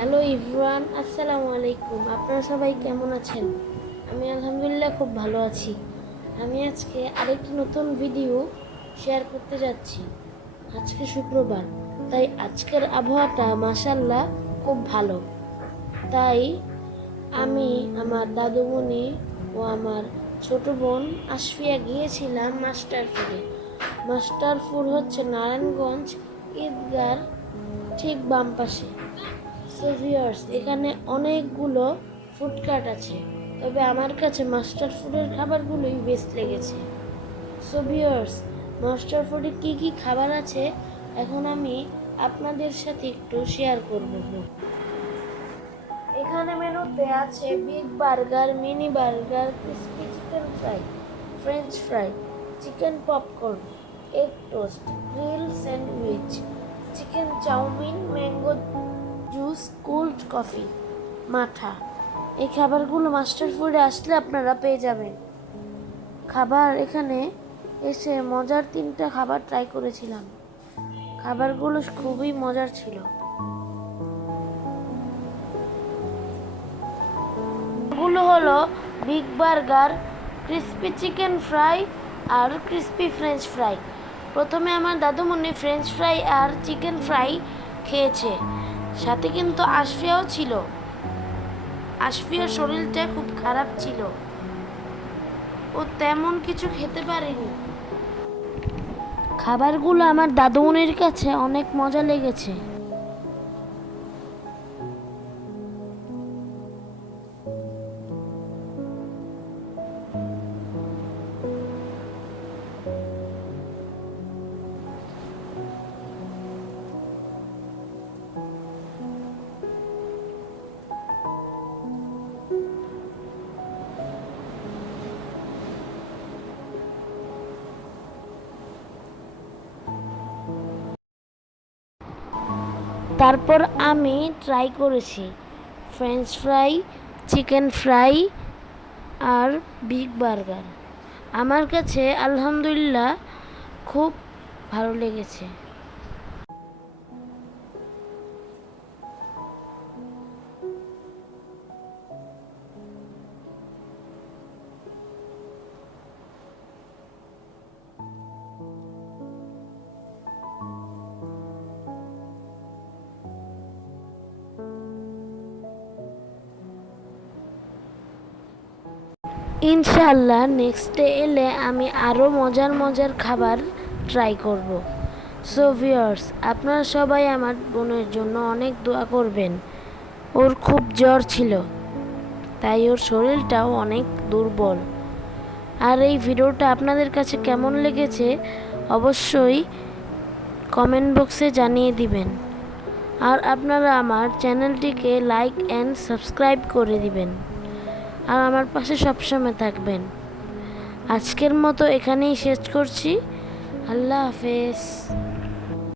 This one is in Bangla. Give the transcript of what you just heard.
হ্যালো ইভরান আসসালামু আলাইকুম আপনারা সবাই কেমন আছেন? আমি আলহামদুলিল্লাহ খুব ভালো আছি। আমি আজকে আরেকটি নতুন ভিডিও শেয়ার করতে যাচ্ছি। আজকে শুক্রবার। তাই আজকের আবহাওয়াটা মাসাল্লাহ খুব ভালো। তাই আমি আমার দাদুমণি ও আমার ছোট বোন আশফিয়া গিয়েছিলাম মাস্টারপুরে। মাস্টারপুর হচ্ছে নারায়ণগঞ্জ ঈদগার ঠিক বাম পাশে। সো ভিউয়ার্স এখানে অনেকগুলো ফুডকার্ট আছে। তবে আমার কাছে মাস্টার ফুডের খাবারগুলোই বেস্ট লেগেছে। সো ভিউয়ার্স মাস্টার ফুডে কী কী খাবার আছে? এখন আমি আপনাদের সাথে একটু শেয়ার করব। এখানে মেনুতে আছে big burger mini burger crispy chicken fry french fry chicken popcorn egg toast grill sandwich chicken chow mein mango juice, cold coffee, মাঠা। এই খাবারগুলো মাস্টার ফুডে আসলে আপনারা পেয়ে যাবেন। খাবার এখানে এসে মজার তিনটা খাবার ট্রাই করেছিলাম। খাবারগুলো খুবই মজার ছিল। এগুলো হলো big burger crispy chicken fry আর ক্রিস্পি ফ্রেঞ্চ ফ্রাই প্রথমে আমার দাদুমণি ফ্রেঞ্চ ফ্রাই আর চিকেন ফ্রাই খেয়েছে। সাথে কিন্তু আশফিয়াও ছিল। আশফিয়ার শরীরটা খুব খারাপ ছিল। ও তেমন কিছু খেতে পারেনি। খাবারগুলো আমার দাদুমনির কাছে অনেক মজা লেগেছে। তারপর আমি ট্রাই করেছি ফ্রেঞ্চ ফ্রাই চিকেন ফ্রাই আর বিগ বার্গার আমার কাছে আলহামদুলিল্লাহ খুব ভালো লেগেছে। ইনশাল্লাহ নেক্সট ডে এলে আমি আরও মজার মজার খাবার ট্রাই করব। সো ভিউয়ার্স আপনারা সবাই আমার বোনের জন্য অনেক দোয়া করবেন। ওর খুব জ্বর ছিল, তাই ওর শরীরটাও অনেক দুর্বল। আর এই ভিডিওটা আপনাদের কাছে কেমন লেগেছে, অবশ্যই কমেন্ট বক্সে জানিয়ে দিবেন। আর আপনারা আমার চ্যানেলটিকে লাইক অ্যান্ড সাবস্ক্রাইব করে দিবেন। আর আমার পাশে সবসময় থাকবেন। আজকের মতো এখানেই শেষ করছি। আল্লাহ হাফেজ।